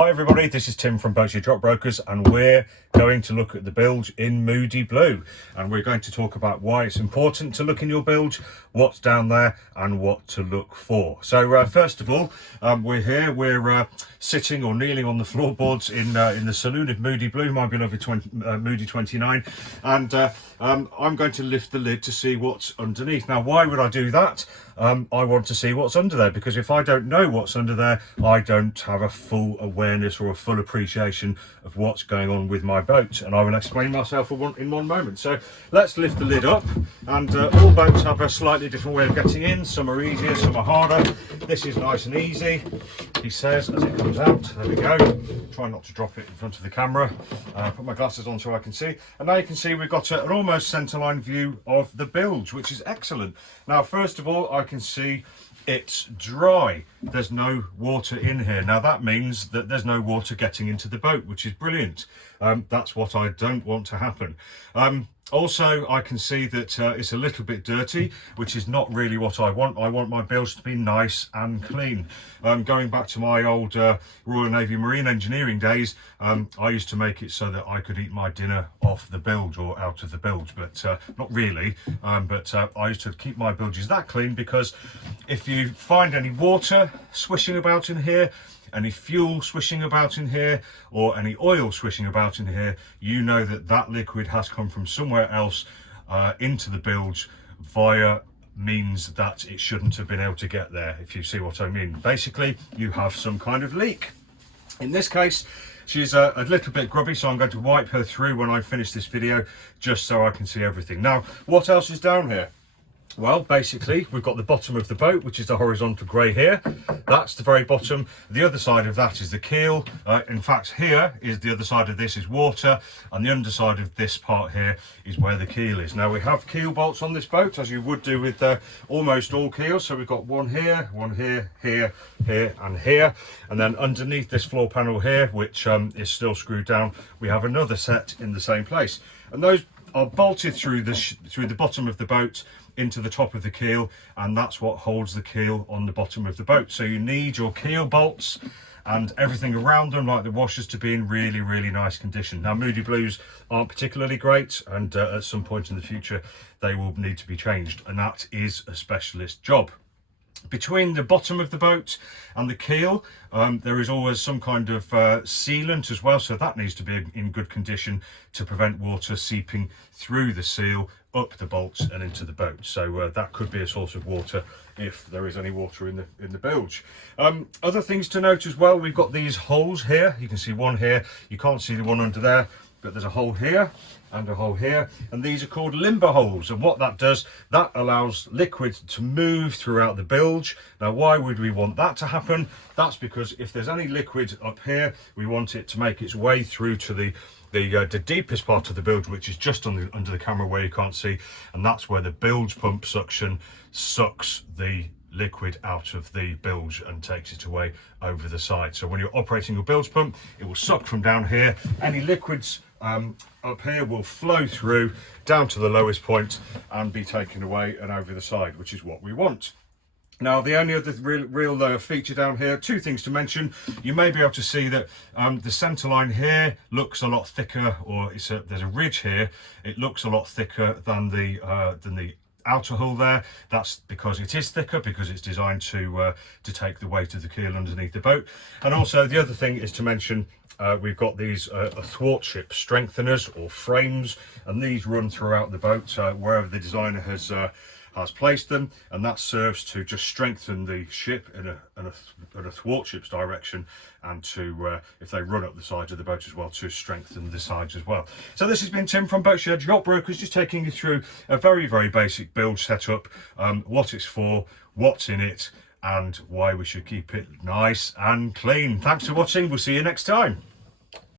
Hi everybody, this is Tim from Bilges Yacht Brokers, and we're going to look at the bilge in moody blue, and we're going to talk about why it's important to look in your bilge, what's down there and what to look for. So first of all, we're sitting or kneeling on the floorboards in the saloon of Moody Blue, my beloved Moody 29, and I'm going to lift the lid to see what's underneath. Now why would I do that? I want to see what's under there, because if I don't know what's under there, I don't have a full awareness or a full appreciation of what's going on with my boat, and I will explain myself in one moment. So let's lift the lid up, and all boats have a slightly different way of getting in. Some are easier, some are harder. This is nice and easy, he says as it comes out. There we go. Try not to drop it in front of the camera. Put my glasses on so I can see, and now you can see we've got an almost centerline view of the bilge, which is excellent. Now first of all, I can see it's dry. There's no water in here. Now that means that there's no water getting into the boat, which is brilliant. That's what I don't want to happen. Also, I can see that it's a little bit dirty, which is not really what I want. I want my bilge to be nice and clean. Going back to my old Royal Navy Marine Engineering days, I used to make it so that I could eat my dinner off the bilge or out of the bilge, but not really. I used to keep my bilges that clean, because if you find any water swishing about in here, any fuel swishing about in here, or any oil swishing about in here, you know that that liquid has come from somewhere else into the bilge via means that it shouldn't have been able to get there, if you see what I mean. Basically, you have some kind of leak. In this case, she's a little bit grubby, so I'm going to wipe her through when I finish this video, just so I can see everything. Now, what else is down here? Well, basically, we've got the bottom of the boat, which is the horizontal grey here. That's the very bottom. The other side of that is the keel. In fact, here is the other side of this is water, and the underside of this part here is where the keel is. Now, we have keel bolts on this boat, as you would do with almost all keels. So we've got one here, here, and here. And then underneath this floor panel here, which is still screwed down, we have another set in the same place. And those are bolted through the bottom of the boat into the top of the keel, and that's what holds the keel on the bottom of the boat. So you need your keel bolts and everything around them, like the washers, to be in really, really nice condition. Now, Moody Blues aren't particularly great, and at some point in the future they will need to be changed, and that is a specialist job. Between the bottom of the boat and the keel, there is always some kind of sealant as well, so that needs to be in good condition to prevent water seeping through the seal up the bolts and into the boat. So that could be a source of water if there is any water in the bilge. Other things to note as well, we've got these holes here. You can see one here, you can't see the one under there, but there's a hole here and a hole here, and these are called limber holes. And what that does, that allows liquid to move throughout the bilge. Now, why would we want that to happen? That's because if there's any liquid up here, we want it to make its way through to the deepest part of the bilge, which is just under the camera where you can't see, and that's where the bilge pump suction sucks the liquid out of the bilge and takes it away over the side. So when you're operating your bilge pump, it will suck from down here. Any liquids up here will flow through down to the lowest point and be taken away and over the side, which is what we want. Now, the only other real feature down here, two things to mention. You may be able to see that the centre line here looks a lot thicker, or there's a ridge here. It looks a lot thicker than the outer hull there. That's because it is thicker, because it's designed to take the weight of the keel underneath the boat. And also, the other thing is to mention, we've got these athwartship strengtheners or frames, and these run throughout the boat wherever the designer has placed them, and that serves to just strengthen the ship in a thwartship's direction, and to if they run up the sides of the boat as well, to strengthen the sides as well. So this has been Tim from Bilges Yacht Brokers, just taking you through a very, very basic bilge setup, what it's for, what's in it, and why we should keep it nice and clean. Thanks for watching. We'll see you next time.